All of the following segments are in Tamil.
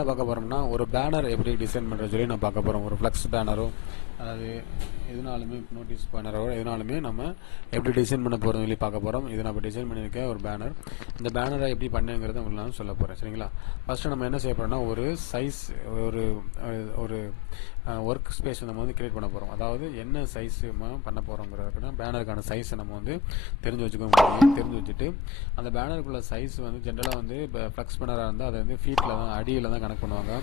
என்ன பார்க்க போகிறோம்னா, ஒரு பேனர் எப்படி டிசைன் பண்ணுறது சொல்லி நான் பார்க்க போகிறோம். ஒரு ஃப்ளெக்ஸ் பேனரோ அதாவது எதுனாலுமே நோட்டீஸ் பேனரோ எதுனாலுமே நம்ம எப்படி டிசைன் பண்ண போகிறோம் சொல்லி பார்க்க போகிறோம். இது நான் இப்போ டிசைன் பண்ணியிருக்கேன் ஒரு பேனர். இந்த பேனரை எப்படி பண்ணுங்கிறத உங்களுக்கு நான் சொல்ல போகிறேன். சரிங்களா? ஃபஸ்ட்டு நம்ம என்ன செய்ய போகிறோம்னா, ஒரு சைஸ் ஒரு ஒரு ஒர்க் ஸ்பேஸ் நம்ம வந்து கிரியேட் பண்ண போகிறோம். அதாவது என்ன சைஸ் பண்ண போகிறோங்கிறதுனா பேனருக்கான சைஸை நம்ம வந்து தெரிஞ்சு வச்சுக்க முடியும். தெரிஞ்சு வச்சுட்டு அந்த பேனருக்குள்ள சைஸ் வந்து ஜென்ரலாக வந்து இப்போ ஃப்ளெக்ஸ் பேனராக இருந்தால் அதை வந்து ஃபீட்டில் தான் அடியில் தான் கணக்கு பண்ணுவாங்க.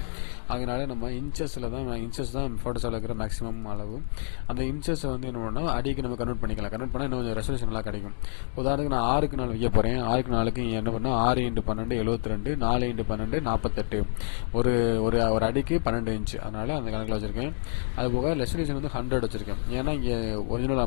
அதனால நம்ம இன்ச்சஸில் தான் ஃபோட்டோஸில் இருக்கிற மேக்ஸிமம் அளவு. அந்த இன்ச்சஸை வந்து என்ன பண்ணால் அடிக்கு நம்ம கன்வெர்ட் பண்ணிக்கலாம். கன்வெர்ட் பண்ணால் இன்னும் கொஞ்சம் ரெசல்யூஷன் நல்லா கிடைக்கும். உதாரணத்துக்கு நான் 6க்கு 4 வைக்க போகிறேன். 6க்கு 4க்கு என்ன பண்ணால் 6 × 12 72, 4 × 12 48, ஒரு ஒரு ஒரு அடிக்கு 12 இன்ச். அதனால் அந்த கணக்கில் வச்சுருக்கேன். அதுபோக ரெசல்யூஷன் வந்து 100 வச்சுருக்கேன். ஏன்னா இங்கே ஒரிஜினல்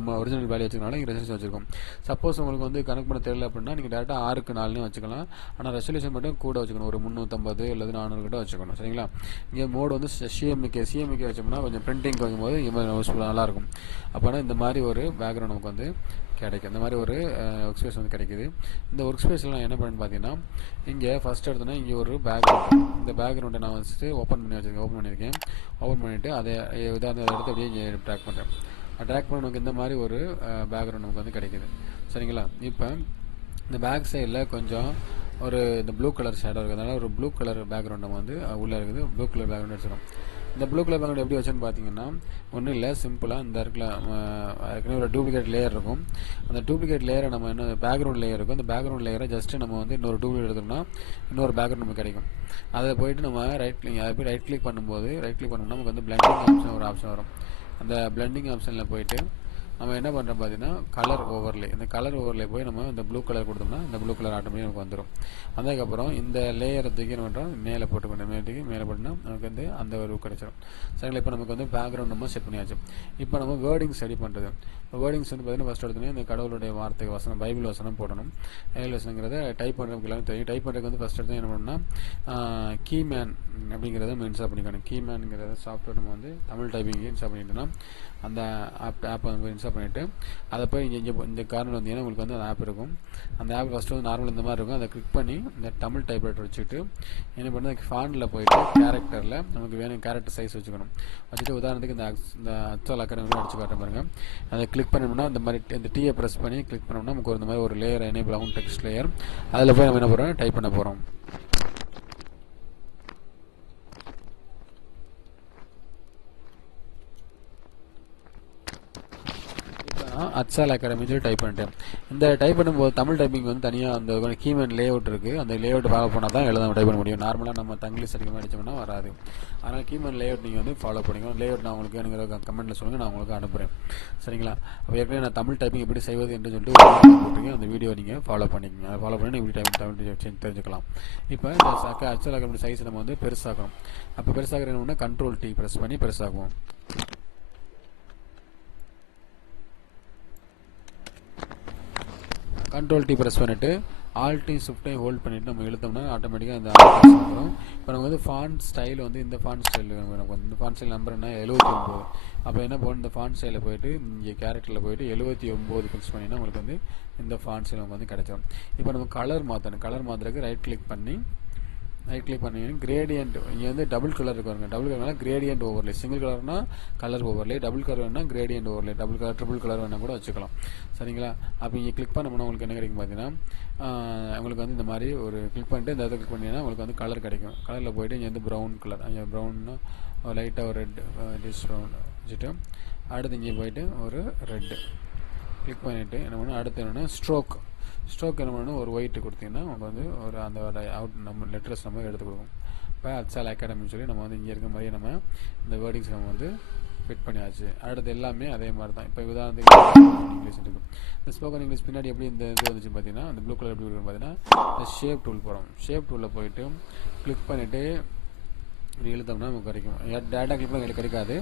வேல்யூ வச்சுருக்கனால இங்கே ரெசல்யூஷன் வச்சுருக்கோம். சப்போஸ் உங்களுக்கு வந்து கணக்கு பண்ண தெரியல அப்படின்னா நீங்கள் டேரெக்டாக 6க்கு 4 வச்சுக்கலாம். ஆனால் ரெசல்யூஷன் மட்டும் கூட வச்சுக்கணும். ஒரு 350 அல்லது 400 கிட்ட வச்சுக்கணும். சரிங்களா? இங்கே மோடு வந்து சிஎம்கே வச்சோம்னா கொஞ்சம் பிரிண்டிங் வைக்கும்போது இங்கே நல்லாயிருக்கும். அப்போனா இந்த மாதிரி ஒரு பேக்ரவுண்ட் நமக்கு வந்து கிடைக்கும். இந்த மாதிரி ஒரு ஒர்க் ஸ்பேஸ் வந்து கிடைக்குது. இந்த ஒர்க் ஸ்பேஸில் நான் என்ன பண்ணேன்னு பார்த்தீங்கன்னா, இங்கே ஃபஸ்ட் எடுத்தோன்னா இங்கே ஒரு பேக்ரவுண்ட், இந்த பேக்ரவுண்டை நான் வச்சுட்டு ஓப்பன் பண்ணியிருக்கேன். ஓப்பன் பண்ணிவிட்டு அதை உதாரணத்தை எடுத்து அப்படியே இங்கே ட்ராக் பண்ணுறேன். ட்ராக் பண்ண நமக்கு இந்த மாதிரி ஒரு பேக்ரவுண்ட் நமக்கு வந்து கிடைக்குது. சரிங்களா? இப்போ இந்த பேக் சைடில் கொஞ்சம் ஒரு இந்த ப்ளூ கலர் ஷேடோ இருக்கிறதுனால ஒரு ப்ளூ கலர் பேக்ரவுண்ட் நம்ம வந்து உள்ளே இருக்குது. ப்ளூ கலர் பேக்ரவுண்ட் வச்சுருக்கோம். இந்த ப்ளூ கலர் பேக்ரவுண்ட் எப்படி வச்சோன்னு பார்த்தீங்கன்னா, ஒன்றும் இல்லை, சிம்பிளாக இந்த இடத்துல ஏற்கனவே ஒரு டூப்ளிகேட் லேயர் இருக்கும். அந்த டூப்ளிகேட் லேயரை நம்ம என்ன பேக்ரவுண்ட் லேயர் இருக்கும், அந்த பேக்ரவுண்ட் லேயரை ஜஸ்ட்டு நம்ம வந்து இன்னொரு டூப்ளிகேட் எடுத்தோம்னா இன்னொரு பேக்ரவுண்ட் நமக்கு கிடைக்கும். அதை போய்ட்டு நம்ம ரைட் கிளிக் பண்ணும்போது நமக்கு வந்து பிளெண்டிங் ஆப்ஷன் ஒரு ஆப்ஷன் வரும். அந்த பிளெண்டிங் ஆப்ஷனில் போய்ட்டு நம்ம என்ன பண்ணுறோம் பார்த்தீங்கன்னா, கலர் ஓவர்லே, இந்த கலர் ஓவர்லே போய் நம்ம இந்த ப்ளூ கலர் கொடுத்தோம்னா இந்த ப்ளூ கலர் ஆட்டோமேட்டிக் நமக்கு வந்துடும். அதுக்கப்புறம் இந்த லேயரை தூக்கி என்ன பண்ணுறோம், மேலே போட்டுக்கணும். மேலே போட்டுனா நமக்கு வந்து அந்த ஒரு கிடச்சிடும். சரிங்களா? இப்போ நமக்கு வந்து பேக்ரவுண்ட் நம்ம செட் பண்ணியாச்சு. இப்போ நம்ம வேர்டிங்ஸ் ரெடி பண்ணுறது. இப்போ வேர்டிங்ஸ் வந்து பார்த்தீங்கன்னா ஃபஸ்ட் எடுத்தோன்னே இந்த கடவுளுடைய வார்த்தை வசனம், பைபிள் வசனம் போடணும். பைபிள் வசனங்கிறத டைப் பண்ணுறதுக்கு எல்லாம் தெரியும். டைப் பண்ணுறதுக்கு வந்து ஃபஸ்ட் எடுத்து என்ன பண்ணணும்னா, கீமேன் அப்படிங்கிறத நம்ம இன்ஸ்டால் பண்ணிக்கணும். கீமேனுங்கிறத சாஃப்ட்வேர் நம்ம வந்து தமிழ் டைப்பிங் இன்ஸ்டால் பண்ணிட்டோம்னா அந்த ஆப்பை வந்து இன்ஸ்டால் பண்ணிவிட்டு அதை போய் இங்கே இந்த கார்னர் வந்தீங்கன்னா உங்களுக்கு வந்து அந்த ஆப் இருக்கும். அந்த ஆப் ஃபஸ்ட்டு வந்து நார்மல் இந்த மாதிரி இருக்கும். அதை கிளிக் பண்ணி இந்த தமிழ் டைப்ரைட்டர் வச்சுட்டு என்ன பண்ணி ஃபாண்டில் போயிட்டு கேரக்டரில் நமக்கு வேணும் கேரக்டர் சைஸ் வச்சுக்கணும். வச்சுட்டு உதாரணத்துக்கு இந்த அச்சல் அக்காடமி அடிச்சு காட்ட பாருங்க. அதை கிளிக் பண்ணோம்னா இந்த மாதிரி இந்த டீயை ப்ரெஸ் பண்ணி கிளிக் பண்ணோம்னா நமக்கு இந்த மாதிரி ஒரு லேயர் எனேபிள் ஆகும், டெக்ஸ்ட் லேயர். அதில் போய் நம்ம என்ன பண்ணுறோம், டைப் பண்ண போகிறோம். அட்சால் அகாடமி சொல்லி டைப் பண்ணிட்டேன். இந்த டைப் பண்ணும்போது தமிழ் டைப்பிங் வந்து தனியாக அந்த கீமேன் லே அவுட் இருக்குது. அந்த லே அவுட் ஃபாலோ பண்ணால் தான் எழுத டைப் பண்ண முடியும். நார்மலாக நம்ம தங்கிலீஷ் அடிக்கமாக அடிச்சோம்னா வராது. அதனால் கீமேன் லே அவுட் நீங்கள் வந்து ஃபாலோ பண்ணிக்கணும். லே அவுட் நான் உங்களுக்கு வேணுங்கிற கமெண்ட்டில் சொல்லுங்கள், நான் உங்களுக்கு அனுப்புகிறேன். சரிங்களா? அப்போ ஏற்கனவே நான் தமிழ் டைப்பிங் எப்படி செய்வது என்று சொல்லிட்டு போட்டிருக்கேன். அந்த வீடியோ நீங்கள் ஃபாலோ பண்ணிக்கோங்க. அதை ஃபாலோ பண்ணி எப்படி தமிழ் தெரிஞ்சுக்கலாம். இப்போ இந்த அட்சால் அகாடமி சைஸ் நம்ம வந்து பெருசாக்கணும். அப்போ பெருசாகிறோம்னா Ctrl+T ப்ரெஸ் பண்ணி பெருசாக்குவோம். Ctrl+T ப்ரெஸ் பண்ணிவிட்டு Alt+Shift ஹோல்ட் பண்ணிவிட்டு நம்ம எழுத்தோம்னா ஆட்டோமேட்டிக்காக இந்த வரும். இப்போ நம்ம வந்து ஃபாண்ட் ஸ்டைல் வந்து இந்த ஃபாண்ட் ஸ்டைல் நமக்கு வந்து இந்த ஃபாண்ட் ஸ்டைல் நம்பர் என்ன 79. அப்போ என்ன போகணும், இந்த ஃபாண்ட் ஸ்டைலில் போய்ட்டு இங்கே கேரக்டரில் போய்ட்டு 79 ஃபிக்ஸ் பண்ணினா உங்களுக்கு வந்து இந்த ஃபாண்ட் ஸ்டைல் நமக்கு வந்து கிடைச்சிடும். இப்போ நம்ம கலர் மாற்றுறதுக்கு ரைட் கிளிக் பண்ணி கிரேடியன்ட் இங்கே வந்து டபுள் கலர் இருக்குங்க. டபுள் கலர்னா கிரேடியன்ட் ஓவர்லே, சிங்கிள் கலர்னா கலர் ஓவர்லே, டபுள் கலர் வேணா gradient overlay, double colour triple colour வேணால் கூட வச்சுக்கலாம். சரிங்களா? அப்போ இங்கே கிளிக் பண்ணோம்னா உங்களுக்கு என்ன கிடைக்கும் பார்த்தீங்கன்னா, உங்களுக்கு வந்து இந்த மாதிரி ஒரு கிளிக் பண்ணிட்டு இந்த இதை கிளிக் பண்ணிங்கன்னா உங்களுக்கு வந்து கலர் கிடைக்கும். கலரில் போய்ட்டு இங்கே வந்து ப்ரௌன் கலர், அங்கே ப்ரௌன்னா லைட்டாக ஒரு ரெட் டிஷ் ப்ரௌன் வச்சுட்டு அடுத்து இங்கே போய்ட்டு ஒரு ரெட்டு கிளிக் பண்ணிவிட்டு என்ன பண்ணணும், அடுத்து என்னென்னா ஸ்ட்ரோக் என்ன பண்ணணும், ஒரு ஒயிட் கொடுத்தீங்கன்னா உங்களுக்கு வந்து ஒரு அந்த அவுட் நம்ம லெட்டர்ஸ் நம்ம எடுத்து கொடுக்கும். இப்போ அட்சால் அகாடமின்னு சொல்லி நம்ம வந்து இங்கே இருக்க மாதிரி நம்ம இந்த வேர்டிங்ஸ் நம்ம வந்து ஃபிட் பண்ணியாச்சு. அடுத்து எல்லாமே அதே மாதிரி தான். இப்போ உதாரணத்துக்கு இங்கிலீஷ் இருக்குது. இந்த ஸ்போக்கன் இங்கிலீஷ் பின்னாடி எப்படி இந்த இது வந்துச்சு பார்த்தீங்கன்னா, அந்த ப்ளூ கலர் எப்படி இருக்குன்னு பார்த்தீங்கன்னா, இந்த ஷேப் டூல் போகிறோம். ஷேப் டூலில் போயிட்டு கிளிக் பண்ணிவிட்டு இப்படி இழுத்தோம்னா நமக்கு கிடைக்கும். டேட்டா கிளிக் பண்ண கிடைக்காது.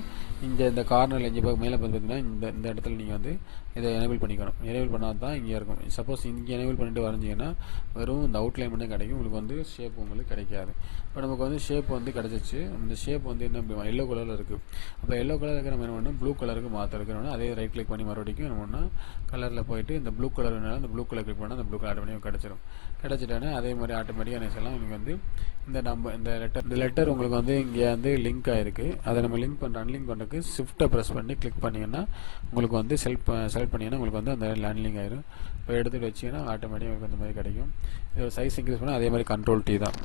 இங்கே இந்த கார்னரில் இங்கே மேலே பார்த்தீங்கன்னா இந்த இடத்துல நீங்கள் வந்து இதை எனேபிள் பண்ணிக்கணும். எனேபிள் பண்ணால் தான் இங்கே இருக்கும். சப்போஸ் இங்கே எனேபிள் பண்ணிட்டு வரைஞ்சிங்கன்னா வெறும் இந்த அவுட்லைன் மட்டும் கிடைக்கும், உங்களுக்கு வந்து ஷேப் உங்களுக்கு கிடைக்காது. இப்போ நமக்கு வந்து ஷேப் வந்து கிடச்சிச்சு. இந்த ஷேப் வந்து என்ன எல்லோ கலரில் இருக்குது. அப்போ எல்லோ கலருக்கு நம்ம என்ன பண்ணணும், ப்ளூ கலருக்கு மாற்ற இருக்கணும். அதே ரைட் கிளிக் பண்ணி மறுபடியும் என்ன பண்ணால் கலரில் போயிட்டு இந்த ப்ளூ கலர் வேணாலும் அந்த ப்ளூ கலர் கிளிக் பண்ணால் அந்த ப்ளூ கலர் ஆட்டோமேட்டிக்காக கிடச்சிடும். கிடச்சிட்டோன்னே அதே மாதிரி ஆட்டோமேட்டிக்காக என்ன செய்யலாம், நீங்கள் வந்து இந்த லெட்டர் உங்களுக்கு வந்து இங்கே வந்து லிங்க் ஆகிருக்கு. அதை நம்ம அன்லிங்க் பண்ணுறதுக்கு ஷிஃப்ட்டை ப்ரெஸ் பண்ணி கிளிக் பண்ணிங்கன்னா உங்களுக்கு வந்து செலக்ட் பண்ணிங்கன்னா உங்களுக்கு வந்து அந்த அன்லிங்க் ஆகிடும். இப்போ எடுத்துகிட்டு வச்சிங்கன்னா ஆட்டோமேட்டிக்காக உங்களுக்கு அந்த மாதிரி கிடைக்கும். இதோட சைஸ் இன்க்ரீஸ் பண்ணால் அதே மாதிரி கண்ட்ரோல் T தான்.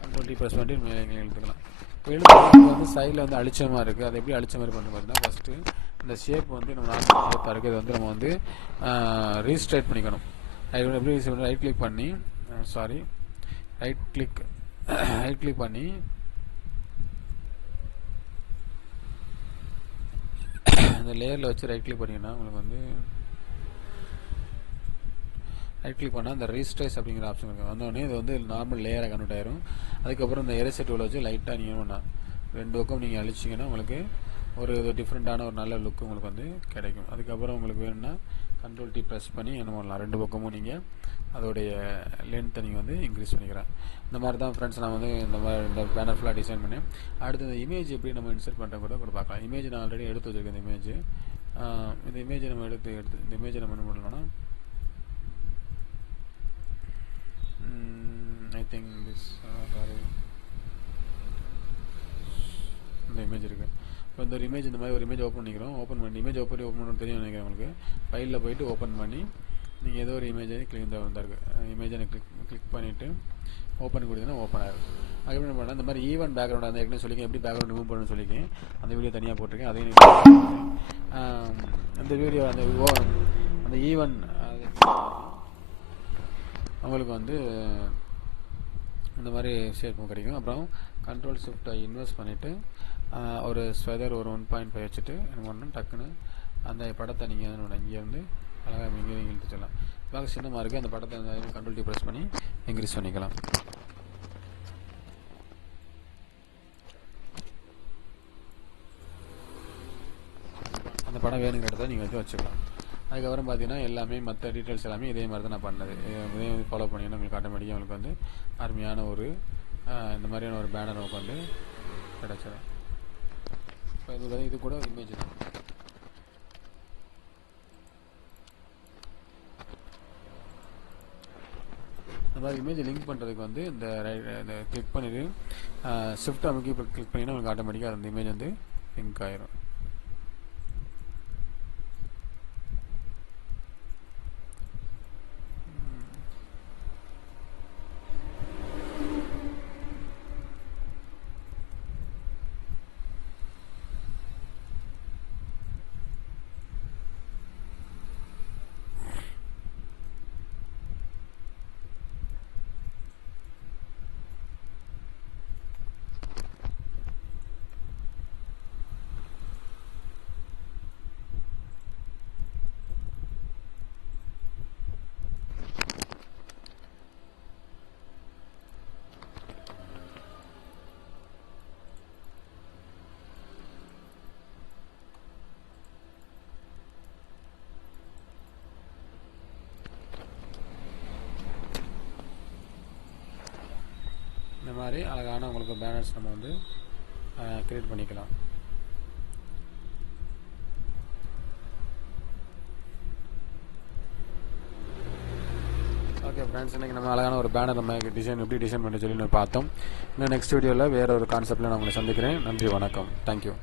கண்ட்ரோல் T ப்ரெஸ் பண்ணிட்டு மேலே எழுத்துக்கலாம். இப்போ எழுத்து வந்து சைடில் வந்து அழிச்ச மாதிரி இருக்குது. அது எப்படி அழிச்ச மாதிரி பண்ணி பார்த்தீங்கன்னா ஃபஸ்ட்டு இந்த ஷேப் வந்து நம்ம நார்மல் ஷேப்பாக இருக்குது. இது வந்து நம்ம வந்து ரீஸ்ட்ரைட் பண்ணிக்கணும். எப்படி ரைட் கிளிக் பண்ணி ரைட் கிளிக் பண்ணி அந்த லேயரில் வச்சு ரைட் கிளிக் பண்ணிங்கன்னா உங்களுக்கு வந்து ரைட் கிளிக் பண்ணால் அந்த ரீஸ்ட்ரைஸ் அப்படிங்கிற ஆப்ஷன் இருக்கும். வந்தோடனே இது வந்து நார்மல் லேயராக கன்வெர்ட் ஆயிரும். அதுக்கப்புறம் இந்த எரேசர் டூலை வச்சு லைட்டாக நீங்கள் ஒன்றா ரெண்டு பக்கம் நீங்கள் அழிச்சிங்கன்னா உங்களுக்கு ஒரு டிஃப்ரெண்ட்டான ஒரு நல்ல லுக் உங்களுக்கு வந்து கிடைக்கும். அதுக்கப்புறம் உங்களுக்கு வேணும்னா கண்ட்ரோல் T ப்ரெஸ் பண்ணி என்ன பண்ணலாம், ரெண்டு பக்கமும் நீங்கள் அதோடைய லென்த்தை நீங்கள் வந்து இன்க்ரீஸ் பண்ணிக்கிறேன். இந்த மாதிரி தான் ஃப்ரெண்ட்ஸ் நான் வந்து இந்த பேனர் ஃபுல்லாக டிசைன் பண்ணேன். அடுத்து இந்த இமேஜ் எப்படி நம்ம இன்சர்ட் பண்ணுற கூட பார்க்கலாம். இமேஜ் நான் ஆல்ரெடி எடுத்து வச்சுருக்கேன். இந்த இமேஜை நம்ம எடுத்து இந்த இமேஜை நம்ம என்ன பண்ணலாம்னா ஐ திங்க் இந்த இமேஜ் இருக்குது. இப்போ இந்த ஒரு இமேஜ் இந்த மாதிரி ஒரு இமேஜ் ஓப்பன் பண்ணிக்கிறோம். ஓப்பன் பண்ண தெரியும் நினைக்கிறேன் உங்களுக்கு. ஃபைலில் போய்ட்டு ஓப்பன் பண்ணி நீங்கள் ஏதோ ஒரு இமேஜை கிளிக் வந்திருக்கு. இமேஜை கிளிக் பண்ணிவிட்டு ஓப்பன் கொடுத்தீங்கன்னா ஓப்பன் ஆகும். அதுக்கப்புறம் என்ன பண்ணால் இந்த மாதிரி ஈவன் பேக்ரவுண்ட் அந்த ஏற்கனவே சொல்லிக்கேன், எப்படி பேக்ரவுண்ட் ரிமூவ் பண்ணணும்னு சொல்லிக்கேன். அந்த வீடியோ தனியாக போட்டிருக்கேன். அதையும் அந்த வீடியோ அந்த ஈவன் உங்களுக்கு வந்து இந்த மாதிரி ஷேப் கிடைக்கும். அப்புறம் கண்ட்ரோல் ஷிஃப்ட்டை இன்வெஸ்ட் பண்ணிவிட்டு ஒரு ஸ்வெதர் ஒரு 1.5 வச்சுட்டு என்ன பண்ணணும், டக்குன்னு அந்த படத்தை நீங்கள் இங்கேருந்து அழகாக இங்கே இழுத்துக்கலாம். பார்க்க சின்னமாக இருக்குது. அந்த படத்தை கண்ட்ரோல் T ப்ரெஸ் பண்ணி இன்க்ரீஸ் பண்ணிக்கலாம். அந்த படம் வேணுங்கிற இடத்த நீங்கள் வச்சுக்கலாம். அதுக்கப்புறம் பார்த்தீங்கன்னா எல்லாமே மற்ற டீட்டெயில்ஸ் எல்லாமே இதே மாதிரி தான் நான் பண்ணது. இதே ஃபாலோ பண்ணிங்கன்னா உங்களுக்கு ஆட்டோமேட்டிக்காக உங்களுக்கு வந்து அருமையான ஒரு இந்த மாதிரியான ஒரு பேனர் நமக்கு வந்து கிடச்சிடும். இப்போ இது கூட ஒரு இமேஜ் தான். இந்த மாதிரி இமேஜ் லிங்க் பண்ணுறதுக்கு வந்து இந்த கிளிக் பண்ணிவிட்டு ஷிஃப்ட் அமைக்கி இப்போ கிளிக் பண்ணிங்கன்னா உங்களுக்கு ஆட்டோமேட்டிக்காக அந்த இமேஜ் வந்து லிங்க் ஆயிரும். இந்த மாதிரி அழகான உங்களுக்கு பேனர்ஸ் நம்ம வந்து கிரியேட் பண்ணிக்கலாம். ஓகே ஃப்ரெண்ட்ஸ், இன்றைக்கி நம்ம அழகான ஒரு பேனர் நம்ம எப்படி டிசைன் பண்ணி சொல்லி பார்த்தோம். இன்னும் நெக்ஸ்ட் வீடியோவில் வேறு ஒரு கான்செப்டில் நான் உங்களை சந்திக்கிறேன். நன்றி, வணக்கம், தேங்க்யூ.